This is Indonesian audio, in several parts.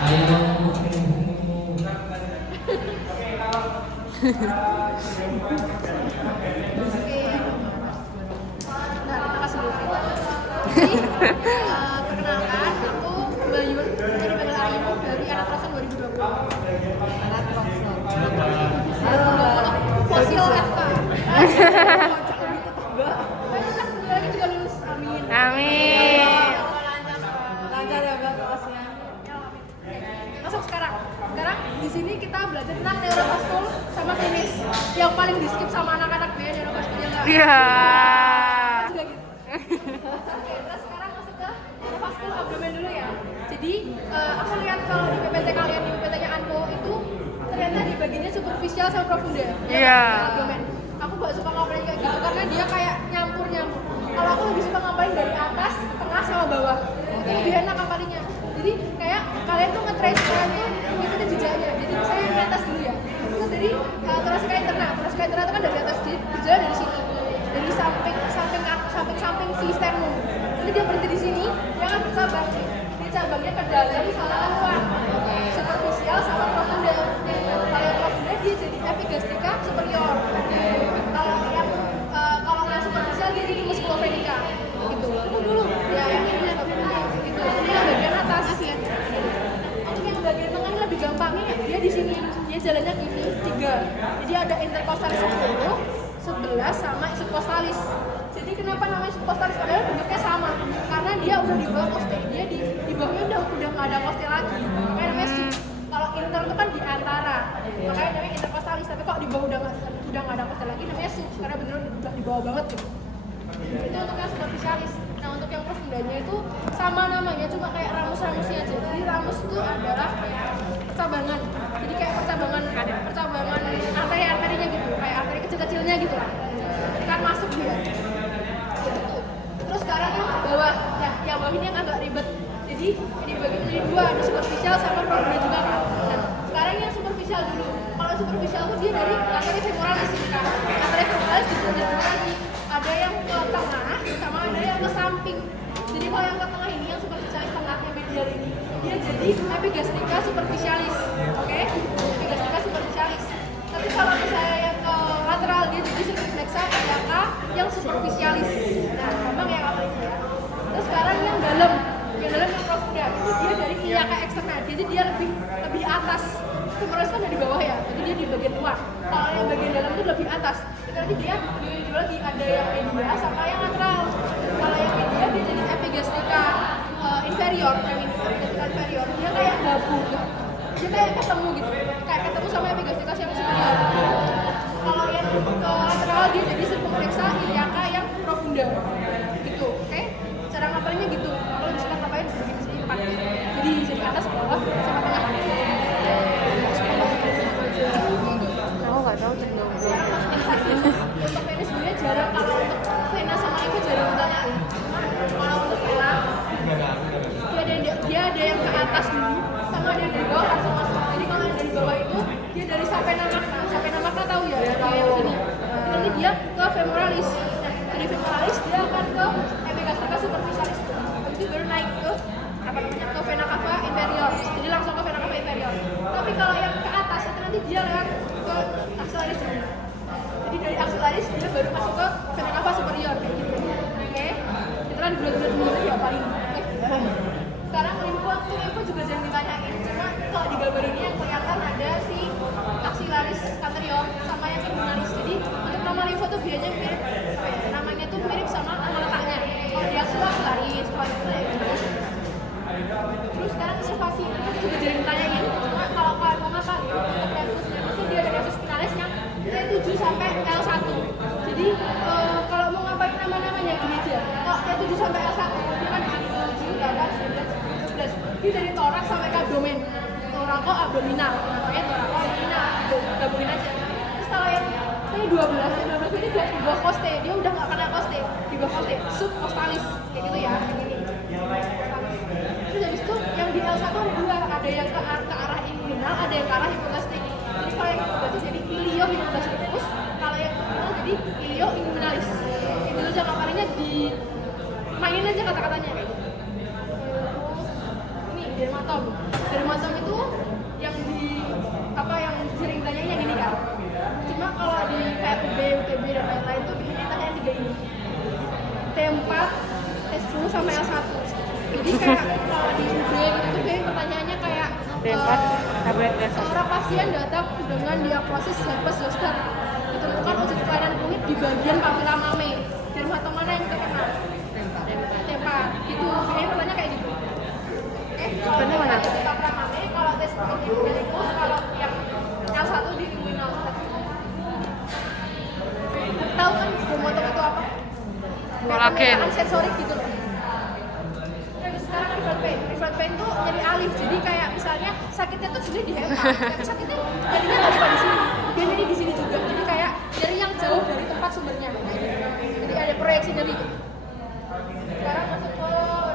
Perkenalkan, aku Bayun, jadi dipanggil Ayu dari Anak Rosen 2020. Anak Rosen. Fosil FK. Lagi juga lulus, amin. Amin. Lancar ya Mbak kelasnya. Masuk sekarang. Sekarang di sini kita belajar tentang neurovaskular sama klinis. Yang paling di skip sama anak-anak ya neurovaskular enggak? Iya. Juga gitu. Oke, terus sekarang masuk ke neurovaskular abdomen dulu ya. Jadi aku lihat kalau di PPT kalian, di PPT-nya Anko itu ternyata di bagiannya superficial sama profunda. Iya. Abdomen. Aku gak suka ngapain kayak gitu karena dia kayak nyampur-nyampur. Kalau aku lebih suka ngapain dari atas, tengah sama bawah. Itu lebih enak ngapalinya. Jadi kayak kalian tuh nge-trace kalian tuh ngikutin jejaknya. Jadi misalnya yang di atas dulu ya. Itu dari torasika interna. Torasika interna itu kan dari atas, jadi berjalan dari sini. Dari samping si sternum. Jadi dia berhenti di sini, dia akan bercabang. Dia cabangnya ke dalam sama keluar. Superficial sama profunda. Kalau yang profunda dia jadi epigastrika superior. Kalau yang superficial dia jadi musculopenica. Gitu. Itu dulu. Ya yang ini gitu. Ini yang bagian atas. Untuk yang bagian tengah ini lebih gampang. Dia di sini. Dia jalannya gini, 3. Jadi ada intercostalis 10, 11 sama subcostalis. Jadi kenapa namanya subcostalis? Padahal bentuknya sama. Karena dia udah di bawah coste. Dia di bawahnya udah nggak ada coste lagi. Makanya namanya sub. Kalau inter itu kan di antara. Makanya namanya intercostalis. Tapi kalau di bawah udah nggak ada coste lagi namanya sub. Karena bener udah di bawah banget gitu. Itu untuk yang superficialis. Nah untuk yang profundanya itu sama namanya, cuma kayak ramus-ramusnya aja. Jadi ramus itu adalah percabangan. Jadi kayak percabangan arteri-arterinya gitu, kayak arteri kecil-kecilnya gitu lah. Kan masuk dia. Gitu. Terus sekarang yang bawah, ya yang bawah ini yang agak ribet. Jadi ini dibagi menjadi 2, ada superficial sama profunda juga kan. Nah sekarang yang superficial dulu. Kalau superficial itu dia dari arteri femoralis ini kan. Arteri femoralis dibagi lagi. Ada yang ke tengah sama ada yang ke samping. Jadi kalau yang ke tengah ini yang superficialis tengahnya medial ini dia jadi epigastrika superficialis. Oke? Epigastrika superficialis. Tapi kalau misalnya yang ke lateral dia jadi subflexa iliaca yang superficialis. Nah, gampang yang apa itu ya. Terus sekarang yang dalam yang profunda itu dia dari iliaca externa. Jadi dia lebih atas. Femoralis kan dari bawah ya. Jadi dia di bagian luar. Kalau yang bagian dalam itu lebih atas. Nanti dia lagi ada yang media sama yang lateral. Kalau yang media dia jadi epigastrika inferior, inferior. Dia kayak gabung, dia kayak ketemu gitu, kayak ketemu sama epigastrika yang superior. Kalau yang lateral dia jadi circumflexa iliaca yang profunda, gitu. Oke? Cara ngapainnya gitu. Kalau bisa ngapain begini sih 4. Jadi atas bawah sama tengah. Aku nggak tahu juga. Untuk vena sebenarnya jarang, kalau untuk vena sama itu jarang ditanyain. Kalau untuk vena dia ada yang ke atas dulu sama ada yang dari bawah langsung masuk. Jadi kalau yang dari bawah itu dia dari sapena magna tahu ya, kayak begini. Nanti dia ke femoralis. Nah, dari femoralis dia akan ke epigastrika superficialis. Habis itu baru naik ke ke vena cava inferior. Jadi langsung ke vena cava inferior. Tapi kalau yang ke atas itu nanti dia lewat ke axillaris dulu. Jadi dari axillaris dia baru masuk ke vena cava superior kayak gitu. Oke? Itu kan bulat-bulat dulu ya paling. Sekarang limfo juga jangan ditanyain. Cuma kalau di gambar ini yang kelihatan ada si axillaris anterior sama yang terminalis. Jadi untuk nama limfo tuh biasanya mirip namanya tuh mirip sama nama letaknya. Kalau di axillaris, kalau itu ya gitu. Terus sekarang inervasi itu juga jarang ditanyain. Cuma kalau kalian mau ngapalin untuk nervus dia ada nervus spinalis yang T7 sampai L1. Jadi kalau mau ngapain nama-namanya gini aja. Kalau T7 sampai L1 dia kan di sini 7, 8, 9, 11. Dia dari thorax sampai ke abdomen. Thoraco abdominal. Namanya thoraco abdominal. Gitu, gabungin aja. Terus kalau yang T12 ini dia di bawah coste. Dia udah nggak kena coste. Di bawah coste, subcostalis. Kayak gitu ya. Terus habis itu yang di L1 ada 2. Ada yang ke arah inguinal, ada yang ke arah hipogastrik. Jadi kalau yang hipogastrik jadi ilio hipogastricus. Kalau yang inguinal jadi ilio inguinalis. Itu aja kapalnya di mainin aja kata-katanya kayak gitu. Ini dermatom. Dermatom itu yang sering tanya yang ini kan. Cuma kalau di kayak UB, UTB dan lain-lain tuh biasanya tanya 3 ini. T4, S10 sama L1. Jadi kayak kalau di UB gitu tuh biasanya pertanyaannya kayak D4, tablet D1. seorang pasien datang dengan diagnosis herpes zoster. Ditemukan uji kelainan kulit di bagian papila mame. Dermatom mana yang terkena? T4. Gitu. Biasanya pertanyaan kayak gitu. Jawabannya mana? Papila mame, kalau tes kulikus, kalau yang L1 di inguinal. Tahu kan dermatom itu apa? Kolagen. Pemetaan sensorik gitu loh. Terus sekarang reflect pain tuh nyeri alih. Jadi kayak misalnya sakitnya tuh sebenarnya di hepar, tapi sakitnya jadinya nggak cuma di sini, dia nyeri di sini juga. Jadi kayak nyeri yang jauh dari tempat sumbernya. Jadi ada proyeksi nyeri. Sekarang masuk ke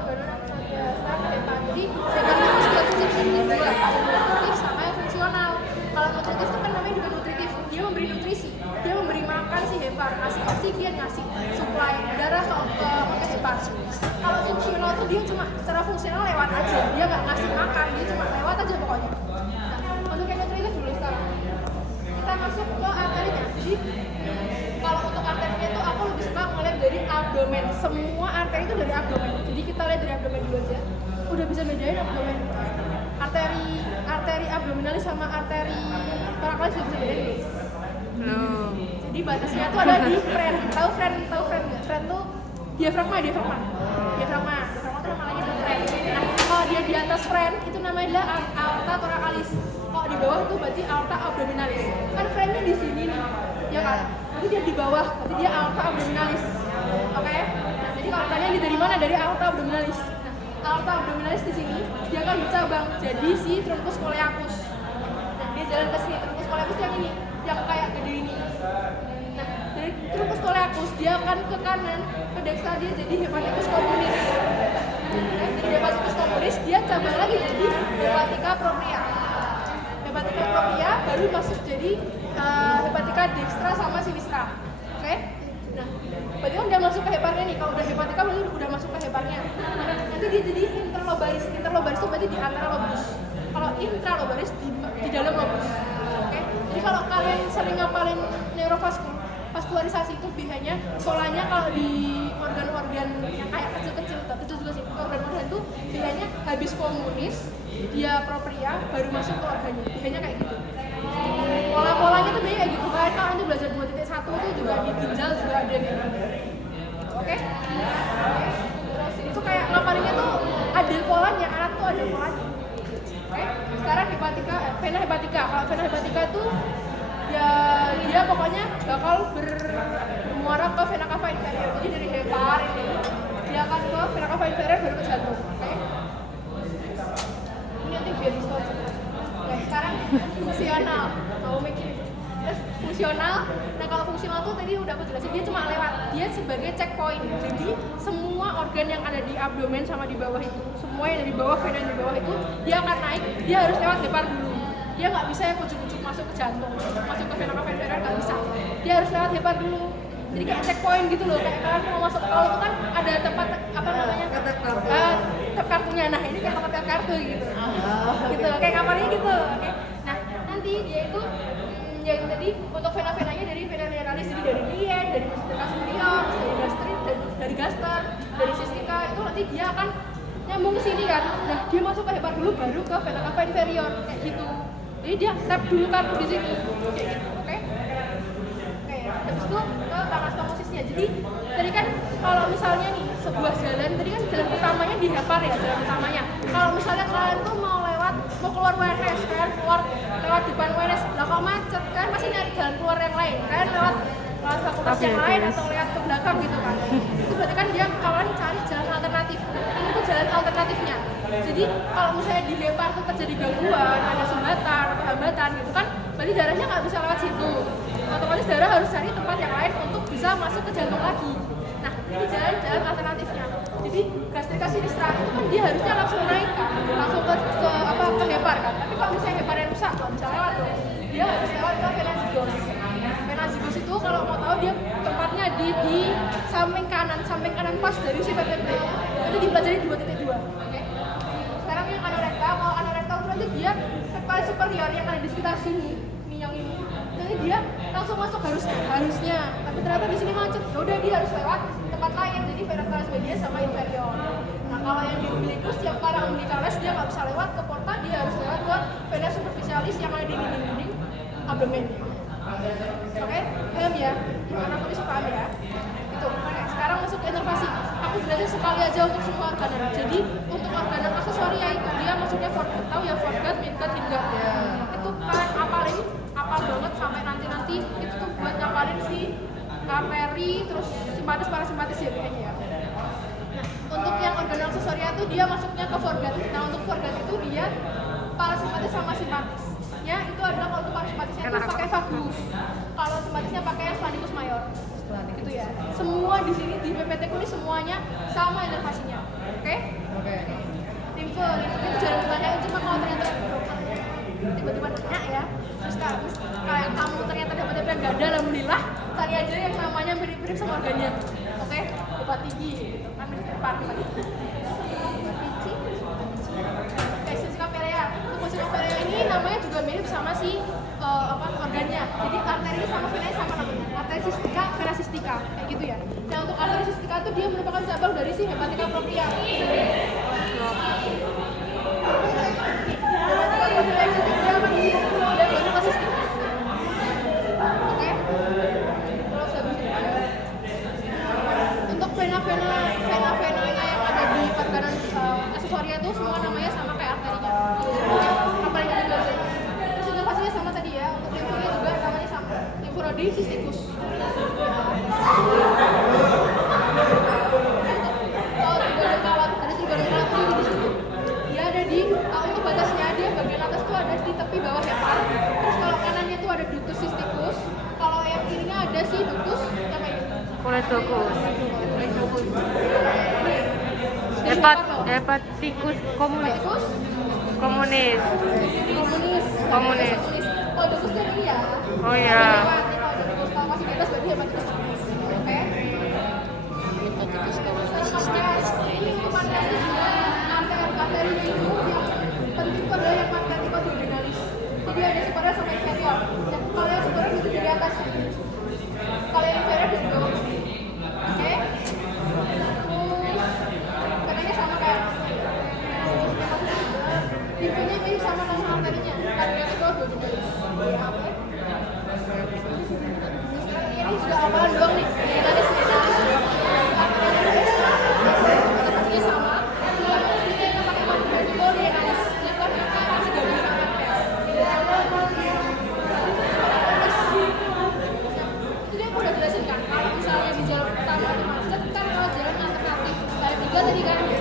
organ saja. Sekarang hepar. Jadi hepar itu musculature ini dua, nutritif sama yang fungsional. Kalau nutritif itu kan namanya juga nutritif. Dia memberi nutrisi, dia memberi makan si hepar, ngasih oksigen, ngasih supply darah ke hepar. Kalau fungsional tuh dia cuma secara fungsional lewat aja, dia nggak ngasih makan, dia cuma lewat aja pokoknya. Nah, untuk yang nutritif dulu sekarang. Kita masuk ke arterinya. Jadi kalau untuk arterinya tuh aku lebih suka ngeliat dari abdomen. Semua arteri itu dari abdomen. Jadi kita lihat dari abdomen dulu aja. Udah bisa bedain abdomen. Arteri abdominalis sama arteri toracalis juga bisa bedain guys. Jadi batasnya tuh ada di fren. Tahu fren nggak? Fren tuh diafragma tuh nama lainnya tuh fren. Nah, kalau dia di atas fren itu namanya adalah aorta toracalis. Kalau di bawah itu berarti aorta abdominalis. Kan frennya di sini nih, ya kan? Jadi dia di bawah, berarti dia aorta abdominalis. Oke? Nah, jadi kalau tanya ini dari mana? Dari aorta abdominalis. Nah, aorta abdominalis di sini dia akan bercabang jadi si truncus coleus. Nah, dia jalan ke sini. Truncus coleus yang ini, yang kayak gede ini. Nah, dari truncus coleus dia akan ke kanan, ke dekstra dia jadi hepatitis communis. Nah, dari hepatitis communis dia cabang lagi jadi hepatika propria. Hepatika propria baru masuk jadi hepatika dextra sama sinistra. Oke? Nah, berarti kan udah masuk ke heparnya nih. Kalau udah hepatika berarti udah masuk ke heparnya. Nah, nanti dia jadi interlobaris. Interlobaris itu berarti di antara lobus. Kalau intralobaris di dalam lobus. Oke? Jadi kalau kalian sering ngapalin neurovascularisasi itu biasanya polanya kalau di organ-organ yang kayak kecil-kecil juga sih. Organ-organ itu biasanya habis komunis, dia propria baru masuk ke organnya. Biasanya kayak gitu. Pola-polanya tuh biasanya kayak gitu. Kayak kalau nanti belajar 2.1 itu juga di ginjal juga ada gitu. Oke? Terus itu kayak ngapalinnya tuh ada polanya, anak tuh ada polanya. Oke? Sekarang vena hepatika. Kalau vena hepatika tuh ya dia pokoknya bakal bermuara ke vena cava inferior. Jadi dari hepar ini dia akan ke vena cava inferior baru ke jantung. Oke? Ini nanti biar di stop. Nah, sekarang fungsional. Kamu mikir. Terus fungsional. Nah, kalau fungsional tuh tadi udah aku jelasin dia cuma lewat. Dia sebagai checkpoint. Jadi semua organ yang ada di abdomen sama di bawah itu, semua yang dari bawah, vena yang di bawah itu dia akan naik. Dia harus lewat hepar dulu. Dia nggak bisa yang ujuk-ujuk masuk ke jantung, masuk ke vena cava inferior nggak bisa. Dia harus lewat hepar dulu. Jadi kayak checkpoint gitu loh. Kayak kalian mau masuk ke tol itu kan ada tempat apa namanya? Tempat kartunya. Nah, ini kayak tempat kartu gitu. Gitu. Kayak kamarnya gitu. Oke. Nah, nanti dia itu yang tadi untuk vena-venanya dari vena renalistis, jadi dari lien, dari musculus superior, dari gastrit, dari gaster, dari sistika itu nanti dia akan nyambung ke sini kan. Nah, dia masuk ke hepar dulu baru ke vena cava inferior kayak gitu. Jadi dia tap dulu kartu di sini. Kayak gitu. Oke. Habis itu ke anastomosisnya. Jadi tadi kan kalau misalnya nih sebuah jalan, tadi kan jalan utamanya di hepar ya, jalan utamanya. Kalau misalnya kalian tuh mau keluar WNS, kalian keluar lewat depan WNS, lah kok macet, kalian pasti nyari jalan keluar yang lain. Kalian lewat fakultas yang lain atau lihat ke belakang gitu kan. Itu berarti kan dia kalian cari jalan alternatif. Ini tuh jalan alternatifnya. Jadi kalau misalnya di hepar tuh terjadi gangguan, ada sumbatan atau hambatan gitu kan, berarti darahnya nggak bisa lewat situ. Otomatis darah harus cari tempat yang lain untuk bisa masuk ke jantung lagi. Nah, ini jalan alternatifnya. Jadi gastrika sinistra itu kan dia harusnya langsung naik kan, langsung ke hepar kan. Tapi kalau misalnya heparnya rusak, nggak bisa lewat tuh. Dia harus lewat ke vena zigos. Vena zigos itu kalau mau tahu dia tempatnya di samping kanan pas dari si vertebrae. Itu dipelajari 2.2. Oke. Sekarang yang anorekta. mayor yang ada di sekitar sini, yang ini. Jadi dia langsung masuk harusnya, tapi ternyata di sini macet. Ya udah dia harus lewat tempat lain, jadi vena media sama inferior. Nah kalau yang di umbilicus yang para umbilicalis dia nggak bisa lewat ke porta, dia harus lewat ke vena superficialis yang ada di dinding abdomen. Oke, paham ya? Gimana tulis paham ya? Itu. Oke, sekarang masuk ke inervasi. Aku jelasin sekali aja untuk semua organan. Jadi untuk organan aksesoria itu dia masuknya foregut, tahu ya foregut, midgut, hindgut. Itu kalian apal banget sampai nanti itu tuh buat ngapalin si arteri, terus simpatis parasimpatis ya kayaknya ya. Nah, untuk yang organ aksesoria itu dia masuknya ke foregut. Nah, untuk foregut itu dia parasimpatis sama simpatis. Ya, itu adalah kalau untuk parasimpatisnya itu pakai vagus. Kalau simpatisnya pakai splanchnicus mayor. Itu ya. Semua di sini di PPT ini semuanya sama inervasinya. Oke? Oke. Limfe itu jarang ditanyain, cuma kalau ternyata tiba-tiba nanya ya, terus kayak kamu ternyata dapat nggak ada, alhamdulillah cari aja yang namanya mirip-mirip sama organnya. Oke? Obat tinggi gitu kan parah lagi. Sinovial ini namanya juga mirip sama si organnya. Jadi arteri sama venanya sama namanya. Arteri sistika, vena sistika, kayak gitu ya. Nah untuk arteri sistika itu dia merupakan cabang dari si hepatica propria. Hepatica propria itu dia apa sih? Dia baru ke sistik. Oke. Terus habis itu. Untuk vena-venanya yang ada di organan aksesoria itu semua namanya sama kayak arterinya. Apa yang ada di terus inervasinya sama tadi ya, untuk limfonya juga namanya sama, limfonodi cysticus. Kalau trigonoid kawat, ada trigonoid kawat juga di situ. Dia ada di untuk batasnya dia bagian atas tuh ada di tepi bawah hepar. Terus kalau kanannya tuh ada ductus cysticus, kalau yang kirinya ada si ductus yang kayak gitu. Polydocus. Hepatikus komunis. Komunis. Oh, ductus tuh ini ya. Oh iya. Kalau masih di atas berarti hepatitis komunis. Oke. Pankreas juga arterinya itu yang penting itu adalah yang pankreatic duodenalis. Jadi ada superior sama inferior. Dan kalau yang superior itu di atas. Kalau yang inferior di bawah. Oke. Katanya sama kayak limfonya mirip sama nomor arterinya. Pankreatic duodenalis. Ini sudah apalan doang nih. Duodenalis.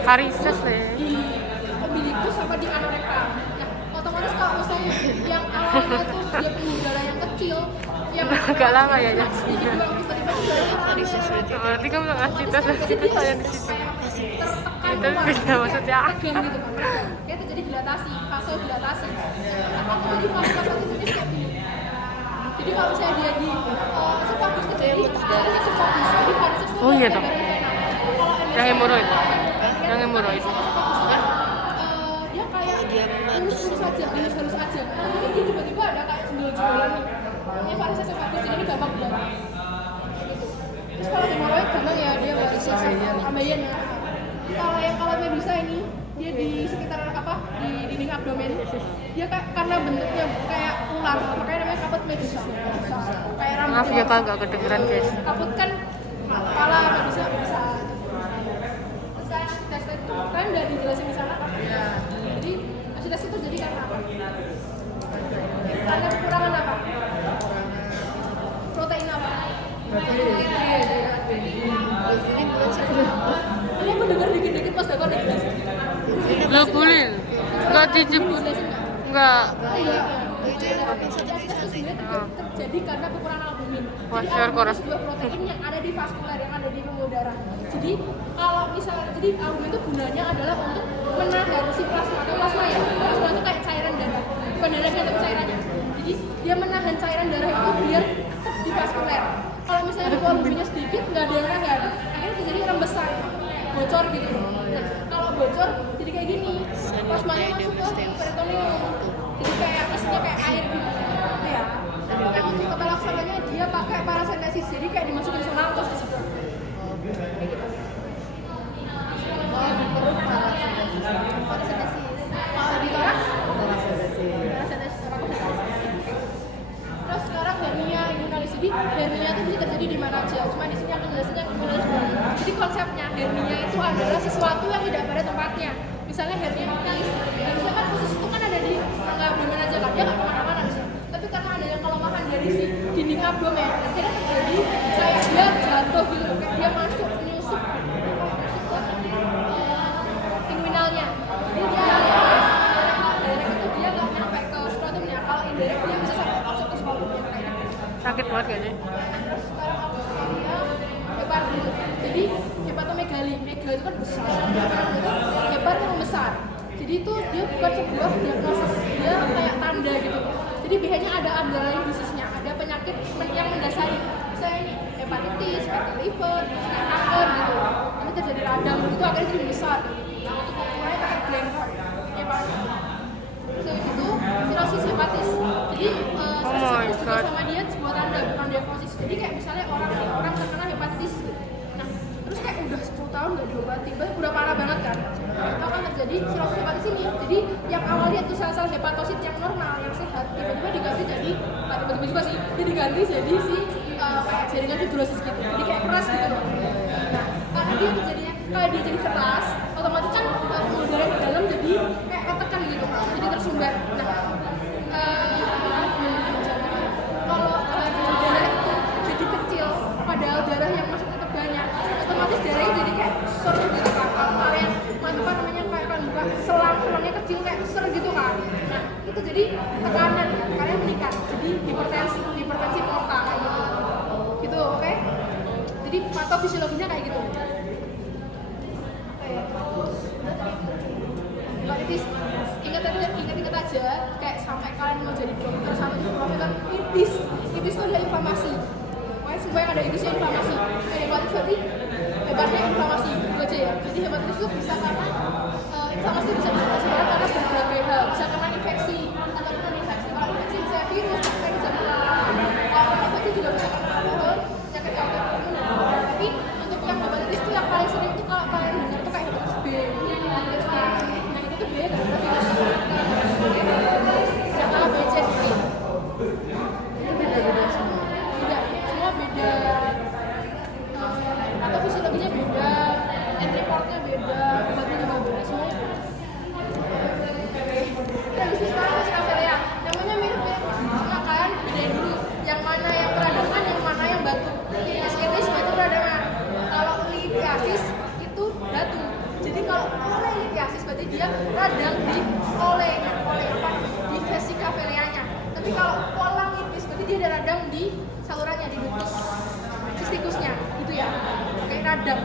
Varises ya. Di umbilicus sama di anorekta. Nah, otomatis kalau misalnya yang awalnya tuh dia punya darah yang kecil, yang agak lama ya, ya. sedikit doang tiba-tiba darahnya varises. Berarti kamu nggak ngasih tes saya di situ. Itu bisa maksudnya. Tegang gitu kan. Dia terjadi dilatasi, vasodilatasi. Nah, kalau di vasodilatasi jenis kayak gini. Jadi kalau misalnya dia di subvagus terjadi varises subvagus. Jadi varises itu Oh iya ada dong. barang vena. Yang hemoroid. Yang hemoroid. Dia kayak halus aja. Jadi tiba-tiba ada kayak jendol-jendolan nih. Ini varises subvagus, jadi ini gampang banget. Gitu. Terus kalau hemoroid gampang ya dia varises ambeien ya. Kalau medusa ini dia di sekitar di dinding abdomen. Dia kayak karena bentuknya kayak ular, makanya namanya kaput medusa. Kayak rambut. Maaf ya Kak, nggak kedengeran guys. Kaput kan kepala medusa. Tes itu kan udah dijelasin di sana kan? Iya. Jadi tes itu jadi karena apa? Karena kekurangan apa? Protein apa? Ini aku dengar dikit-dikit pas Dakor dijelasin. Lo boleh? Nggak dijemput? Nggak. Terjadi karena kekurangan albumin. Jadi Wajar, albumin itu sebuah protein yang ada di vaskuler, yang ada di pembuluh darah. Jadi kalau misalnya, jadi albumin itu gunanya adalah untuk menahan si plasma atau plasma ya. Plasma itu kayak cairan darah, bukan darahnya tapi cairannya. Jadi dia menahan cairan darah itu biar tetap di vaskuler. Kalau misalnya albuminnya sedikit, nggak ada yang nahan, akhirnya terjadi rembesan, bocor gitu. Nah kalau bocor jadi kayak gini, plasmanya masuk ke peritoneum. Jadi kayak isinya kayak abdomen. Akhirnya terjadi kayak dia jatuh gitu, kayak dia masuk menyusup ke inguinalnya. Jadi dia direct itu dia nggak nyampe ke skrotumnya. Kalau indirect dia bisa sampai masuk ke skrotumnya kayak gitu. Sakit banget gak sih? Terus sekarang aku dia hepatut. Jadi hepatomegali, mega itu kan besar. Hepat yang besar. Jadi itu dia bukan sebuah diagnosis, dia kayak tanda gitu. Jadi biasanya ada underlying disease-nya, ada penyakit yang mendasari. Misalnya ini hepatitis, fatty liver, kanker gitu. Nanti terjadi radang gitu, akhirnya jadi besar. Nah untuk mulai pakai Glencoe, hepatit. Terus itu sirosis hepatis. Jadi sirosis juga sama dia sebuah tanda, bukan diagnosis. Jadi kayak misalnya orang terkena hepatitis gitu. Nah terus kayak udah 10 tahun nggak diobati, udah parah banget kan. Itu akan terjadi sirosis hepatis ini. Jadi yang awalnya itu sel-sel hepatosit yang normal, yang sehat, tiba-tiba diganti jadi, tiba-tiba juga sih, dia diganti jadi si kayak jaringan fibrosis gitu. Jadi kayak keras gitu loh. Nah karena dia terjadinya kayak dia jadi keras, otomatis kan pembuluh darah di dalam jadi kayak ketekan gitu, jadi tersumbat. Nah kalau pembuluh darah itu jadi kecil, padahal darah yang masuk tetap banyak, otomatis darahnya jadi kayak ser gitu kan. Kalau kalian apa namanya kayak kan buka selangnya kecil kayak ser gitu kan. Nah itu jadi tekanan kalian meningkat, jadi hipertensi porta kayak gitu, oke? Jadi patofisiologinya kayak gitu. Hepatitis, ingat aja, kayak sampai kalian mau jadi dokter, sampai jadi profesor, itis itu adalah inflamasi. Pokoknya semua yang ada itisnya inflamasi. Hepatitis berarti hebatnya inflamasi, itu aja ya. Jadi hepatitis itu bisa karena inflamasi bisa disebabkan karena berbagai hal, bisa karena infeksi atau non infeksi. Kalau infeksi bisa virus, bakteri, jamur. Kalau infeksi juga bisa karena alkohol, penyakit autoimun. Tapi untuk yang hepatitis itu yang paling sering itu kalau kalian dengar itu kayak hepatitis B, hepatitis A. Nah itu beda dari yang A, B, C, D. Ini beda semua. Semua beda. Atau fisiologinya beda, entry portnya beda, obatnya juga beda, semuanya beda. Dan di sekarang masih kafelea, namanya mirip ya. Cuma kalian bedain dulu, yang mana yang peradangan, yang mana yang batu. Ischemitis itu peradangan. Kalau litiasis itu batu. Jadi kalau litiasis berarti dia radang di oleh apa? Di vesika feleanya. Tapi kalau kolangitis berarti dia ada radang di salurannya, di ductus cysticusnya, gitu ya. Kayak radang.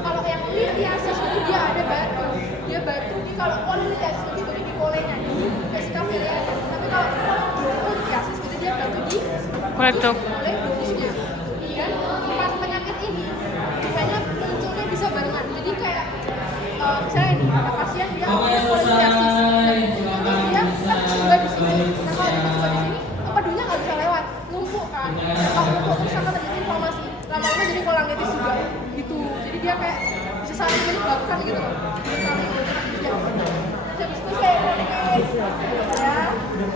Kalau yang litiasis berarti dia ada batu. Dia batu di kalau kolelitiasis berarti di kolenya, di vesika feleanya. Tapi kalau litiasis berarti dia batu di oleh ductusnya. Dan empat penyakit ini biasanya munculnya bisa barengan. Jadi kayak misalnya ini ada pasien dia awalnya kolelitiasis, dan dia kan juga di sini. Nah kalau dia juga di sini, empedunya nggak bisa lewat, numpuk kan. Nah, kalau numpuk terus akan terjadi inflamasi. Lama-lama jadi kolangitis juga, gitu. Jadi dia kayak bisa saling menyebabkan gitu loh. Ya. Habis itu saya kronikis, ya.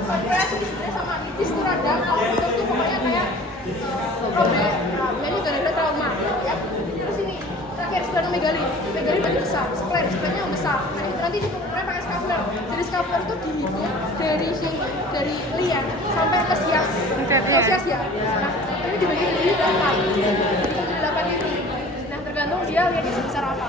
Pankreatis sebenarnya sama itis itu radang. Kalau itu tuh pokoknya kayak robek. Nah, biasanya gara-gara trauma, ya. Terus ini terakhir splenomegali. Megali berarti besar, splennya yang besar. Nah itu nanti diukurnya pakai scapular. Jadi scapular itu dihitung dari sini, dari lian sampai ke sias. Sias ya. Nah ini dibagi jadi 8. Jadi 8 ini. Nah tergantung dia liannya sebesar apa.